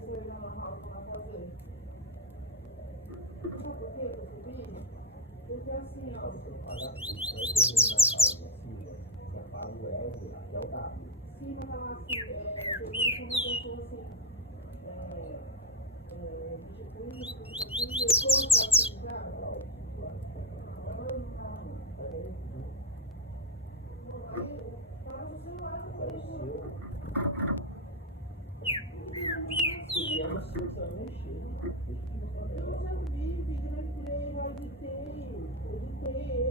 apareceu ele na lan house pra fazer. Sabe por quê que eu subi? Porque assim, ó. Você paga tudo, né? Eu tô vendo na aula de cima, eu pago L até o W. Sim, mas ela assim, segundo como uma pessoa assim, tipo, poxa, assim, já. E é no seu que você vai mexer. Eu já vi, vídeo, eu editei,